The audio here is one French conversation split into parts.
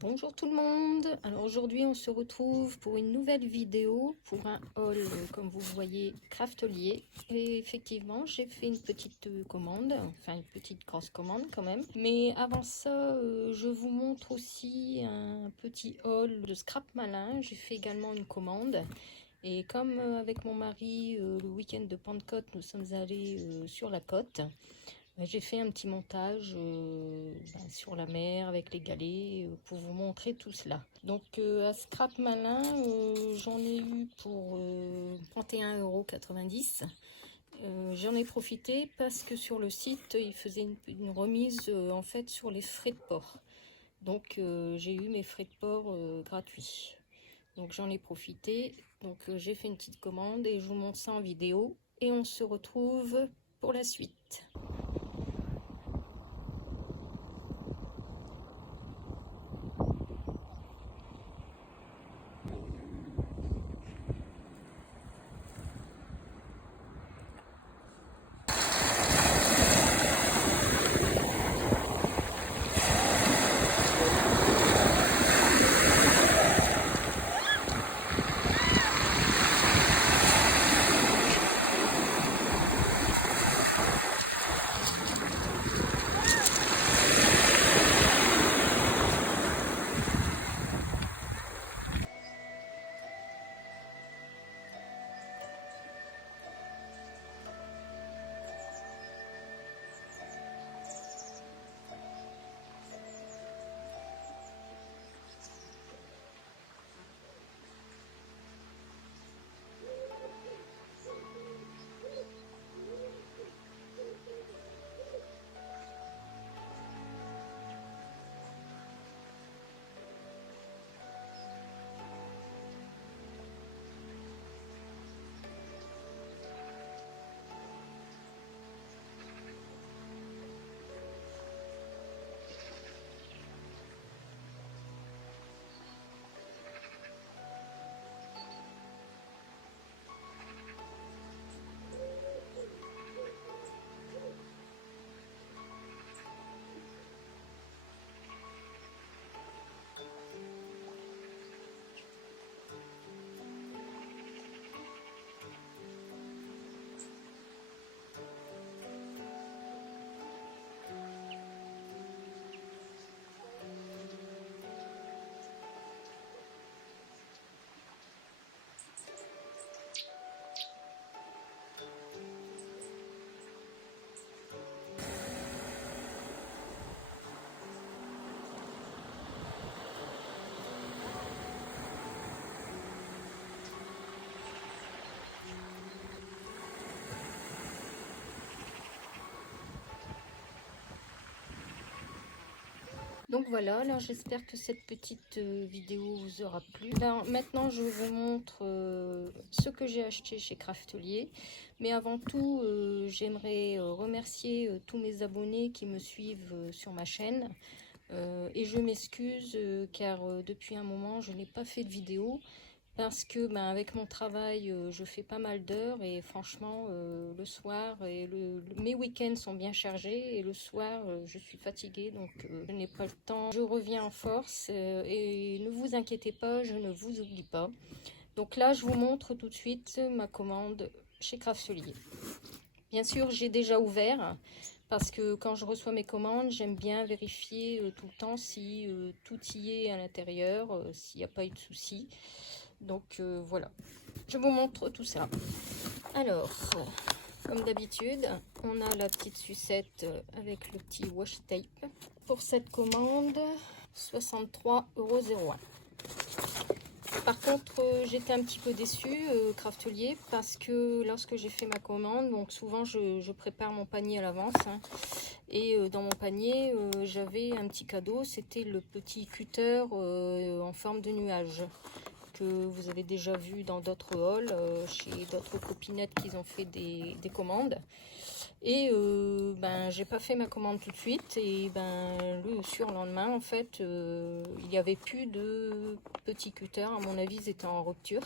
Bonjour tout le monde. Alors aujourd'hui on se retrouve pour une nouvelle vidéo pour un haul comme vous voyez craftelier, et effectivement j'ai fait une petite commande, enfin une petite grosse commande quand même, mais avant ça je vous montre aussi un petit haul de scrap malin. J'ai fait également une commande et comme avec mon mari le week-end de Pentecôte nous sommes allés sur la côte. J'ai fait un petit montage sur la mer avec les galets pour vous montrer tout cela. Donc à Scrap Malin, j'en ai eu pour 31,90 €. J'en ai profité parce que sur le site, ils faisaient une remise en fait sur les frais de port. Donc j'ai eu mes frais de port gratuits. Donc j'en ai profité. Donc j'ai fait une petite commande et je vous montre ça en vidéo. Et on se retrouve pour la suite. Donc voilà, alors j'espère que cette petite vidéo vous aura plu. Maintenant je vous montre ce que j'ai acheté chez Craftelier. Mais avant tout, j'aimerais remercier tous mes abonnés qui me suivent sur ma chaîne. Et je m'excuse car depuis un moment je n'ai pas fait de vidéo. Parce que avec mon travail, je fais pas mal d'heures et franchement, le soir et mes week-ends sont bien chargés et le soir, je suis fatiguée donc je n'ai pas le temps. Je reviens en force et ne vous inquiétez pas, je ne vous oublie pas. Donc là, je vous montre tout de suite ma commande chez Craftelier. Bien sûr, j'ai déjà ouvert parce que quand je reçois mes commandes, j'aime bien vérifier tout le temps si tout y est à l'intérieur, s'il n'y a pas eu de soucis. Donc voilà, je vous montre tout ça. Alors, comme d'habitude, on a la petite sucette avec le petit washi tape. Pour cette commande, 63,01 €. Par contre, j'étais un petit peu déçue, Craftelier, parce que lorsque j'ai fait ma commande, donc souvent je prépare mon panier à l'avance, hein, et dans mon panier, j'avais un petit cadeau, c'était le petit cutter en forme de nuage, que vous avez déjà vu dans d'autres hauls, chez d'autres copinettes qui ont fait des commandes. Et j'ai pas fait ma commande tout de suite et le surlendemain en fait il n'y avait plus de petits cutters, à mon avis ils étaient en rupture.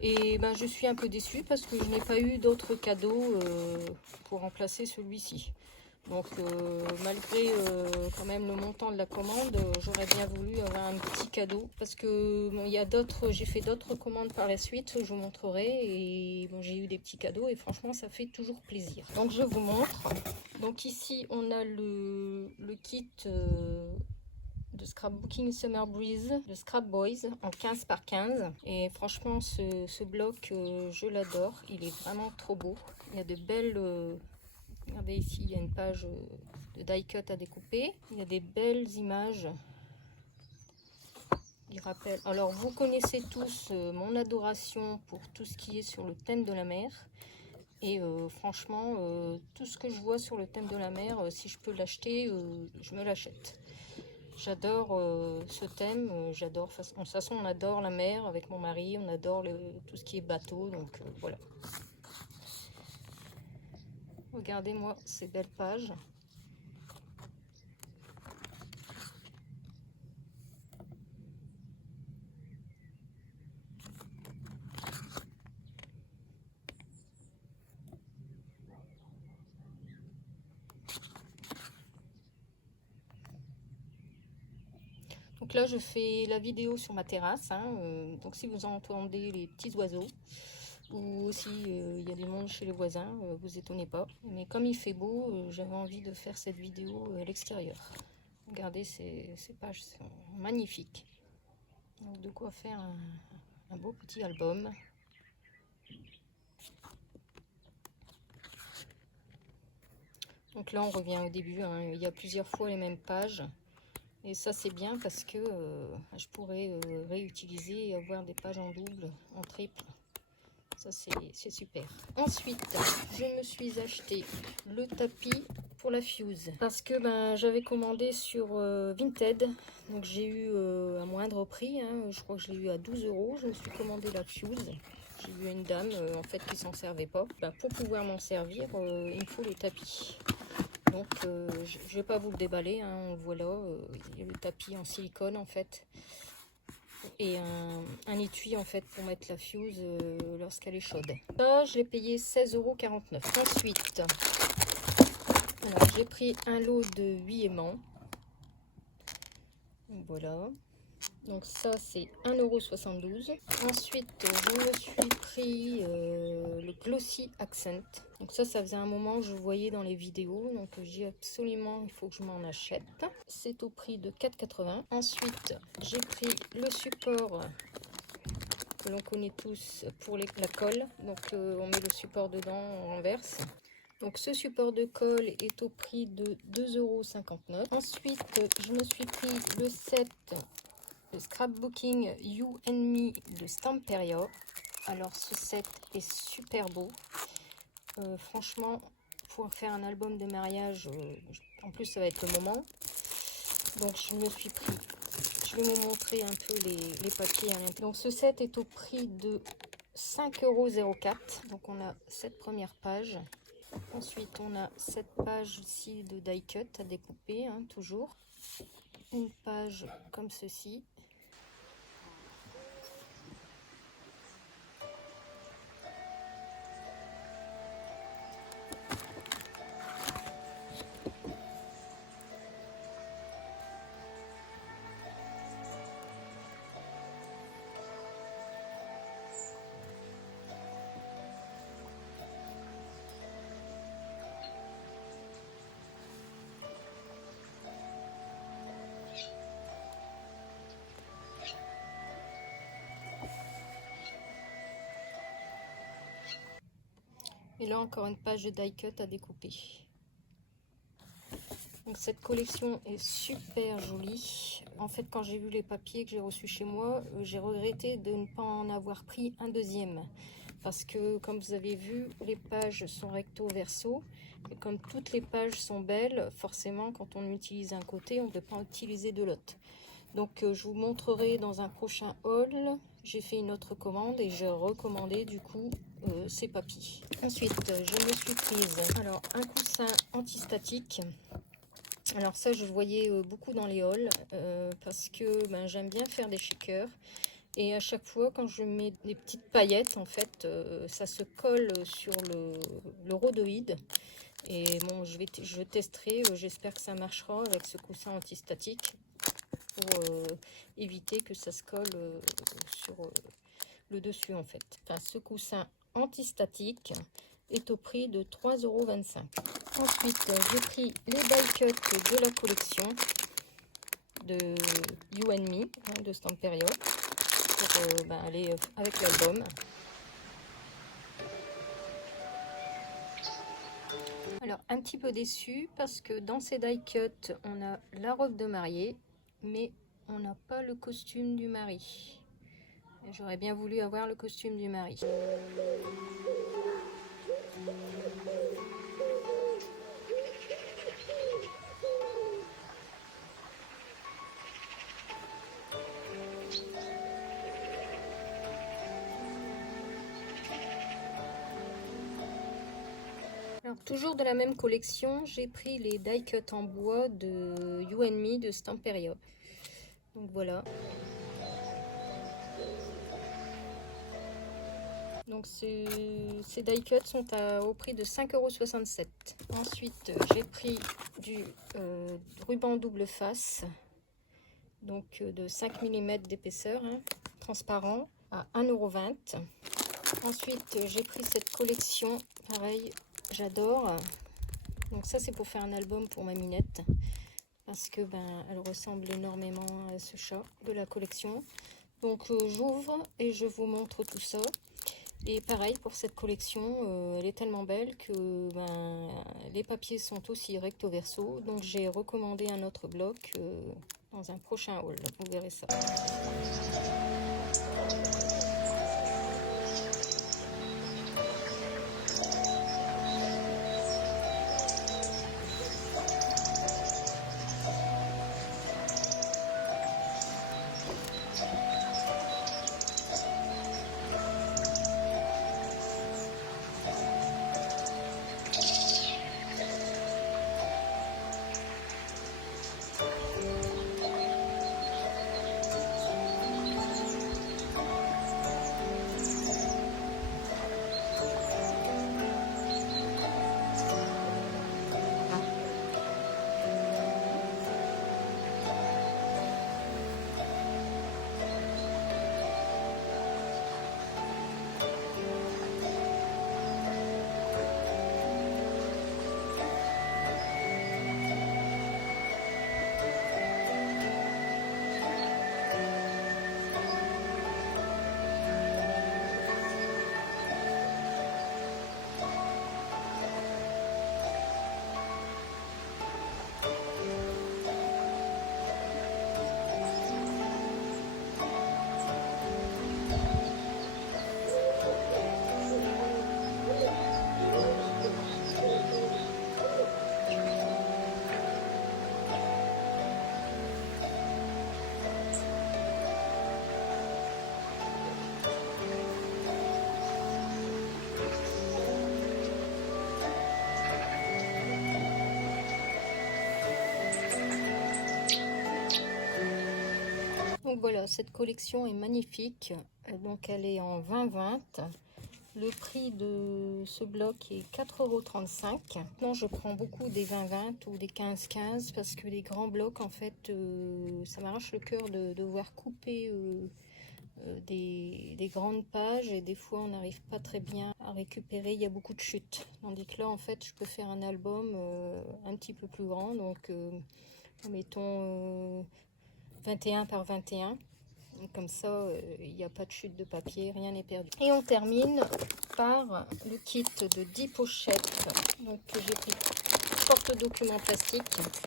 Et je suis un peu déçue parce que je n'ai pas eu d'autres cadeaux pour remplacer celui-ci. Donc malgré quand même le montant de la commande, j'aurais bien voulu avoir un petit cadeau. Parce que bon, il y a d'autres, j'ai fait d'autres commandes par la suite, je vous montrerai. Et bon, j'ai eu des petits cadeaux et franchement ça fait toujours plaisir. Donc je vous montre. Donc ici on a le kit de Scrapbooking Summer Breeze de Scrap Boys en 15 par 15. Et franchement ce bloc je l'adore, il est vraiment trop beau. Il y a de belles... regardez ici, il y a une page de die cut à découper. Il y a des belles images. Il rappelle. Alors, vous connaissez tous mon adoration pour tout ce qui est sur le thème de la mer. Et franchement, tout ce que je vois sur le thème de la mer, si je peux l'acheter, je me l'achète. J'adore ce thème. J'adore. De toute façon, on adore la mer avec mon mari. On adore tout ce qui est bateau. Donc voilà. Regardez-moi ces belles pages. Donc là, je fais la vidéo sur ma terrasse. Hein, donc si vous entendez les petits oiseaux, ou aussi il y a du monde chez les voisins, vous étonnez pas. Mais comme il fait beau, j'avais envie de faire cette vidéo à l'extérieur. Regardez, ces pages sont magnifiques. Donc de quoi faire un beau petit album. Donc là, on revient au début. Hein, il y a plusieurs fois les mêmes pages. Et ça, c'est bien parce que je pourrais réutiliser et avoir des pages en double, en triple. Ça, c'est super. Ensuite, je me suis acheté le tapis pour la Fuse. Parce que j'avais commandé sur Vinted. Donc, j'ai eu à moindre prix. Hein, je crois que je l'ai eu à 12 €. Je me suis commandé la Fuse. J'ai vu une dame en fait qui s'en servait pas. Pour pouvoir m'en servir, il me faut le tapis. Donc je ne vais pas vous le déballer, hein, on le voit là, il y a le tapis en silicone en fait. Et un étui en fait pour mettre la Fuse lorsqu'elle est chaude. Ça, je l'ai payé 16,49 €. Ensuite, j'ai pris un lot de 8 aimants. Voilà. Donc ça c'est 1,72 €. Ensuite je me suis pris le Glossy Accent. Donc ça faisait un moment que je voyais dans les vidéos. Donc j'ai absolument, il faut que je m'en achète. C'est au prix de 4,80 €. Ensuite j'ai pris le support que l'on connaît tous pour la colle. Donc on met le support dedans, on renverse. Donc ce support de colle est au prix de 2,59 €. Ensuite je me suis pris le set le Scrapbooking You and Me de Stamperia. Alors ce set est super beau. Franchement, pour faire un album de mariage, en plus ça va être le moment. Donc je me suis pris, je vais vous montrer un peu les papiers à l'intérieur. Donc ce set est au prix de 5,04 €. Donc on a cette première page. Ensuite on a cette page ici de die cut à découper, hein, toujours. Une page comme ceci. Et là encore une page de die cut à découper. Donc cette collection est super jolie. En fait, quand j'ai vu les papiers que j'ai reçus chez moi, j'ai regretté de ne pas en avoir pris un deuxième. Parce que comme vous avez vu, les pages sont recto verso. Et comme toutes les pages sont belles, forcément quand on utilise un côté, on ne peut pas utiliser de l'autre. Donc je vous montrerai dans un prochain haul. J'ai fait une autre commande et j'ai recommandé du coup ces papiers. Ensuite, je me suis prise un coussin antistatique. Alors ça, je voyais beaucoup dans les hauls parce que j'aime bien faire des shakers. Et à chaque fois, quand je mets des petites paillettes, en fait, ça se colle sur le rhodoïde. Et bon, je testerai, j'espère que ça marchera avec ce coussin antistatique pour éviter que ça se colle sur le dessus en fait. Enfin, ce coussin antistatique est au prix de 3,25 €. Ensuite, j'ai pris les die cuts de la collection de You and Me, hein, de Stamperia, pour aller avec l'album. Alors, un petit peu déçu parce que dans ces die cuts, on a la robe de mariée, mais on n'a pas le costume du mari. J'aurais bien voulu avoir le costume du mari. Alors, toujours de la même collection, j'ai pris les die cuts en bois de You and Me de Stamperia. Donc voilà. Donc ces die cuts sont au prix de 5,67 €. Ensuite, j'ai pris du ruban double face, donc de 5 mm d'épaisseur, hein, transparent, à 1,20 €. Ensuite, j'ai pris cette collection, pareil, j'adore. Donc ça, c'est pour faire un album pour ma Minette, parce que elle ressemble énormément à ce chat de la collection. Donc j'ouvre et je vous montre tout ça. Et pareil pour cette collection, elle est tellement belle que les papiers sont aussi recto verso. Donc j'ai recommandé un autre bloc dans un prochain haul. Vous verrez ça. Donc voilà, cette collection est magnifique. Donc elle est en 20-20. Le prix de ce bloc est 4,35 €. Maintenant, je prends beaucoup des 20-20 ou des 15-15 parce que les grands blocs, en fait, ça m'arrache le cœur de devoir couper des grandes pages et des fois, on n'arrive pas très bien à récupérer. Il y a beaucoup de chutes. Tandis que là, en fait, je peux faire un album un petit peu plus grand. Donc, mettons 21 par 21. Comme ça, il n'y a pas de chute de papier, rien n'est perdu. Et on termine par le kit de 10 pochettes. Donc j'ai pris porte-documents plastique.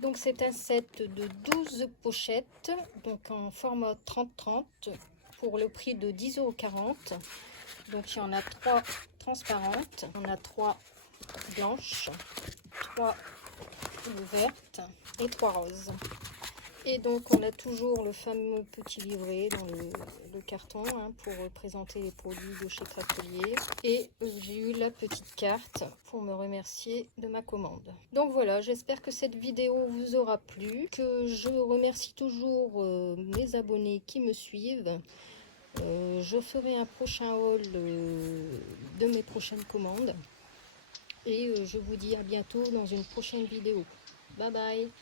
Donc c'est un set de 12 pochettes, donc en format 30-30 pour le prix de 10,40 €. Donc il y en a 3 transparentes, on a 3 blanches, 3 vertes et 3 roses. Et donc on a toujours le fameux petit livret dans le carton pour présenter les produits de chez Craftelier. Et j'ai eu la petite carte pour me remercier de ma commande. Donc voilà, j'espère que cette vidéo vous aura plu, que je remercie toujours mes abonnés qui me suivent. Je ferai un prochain haul de mes prochaines commandes. Et je vous dis à bientôt dans une prochaine vidéo. Bye bye.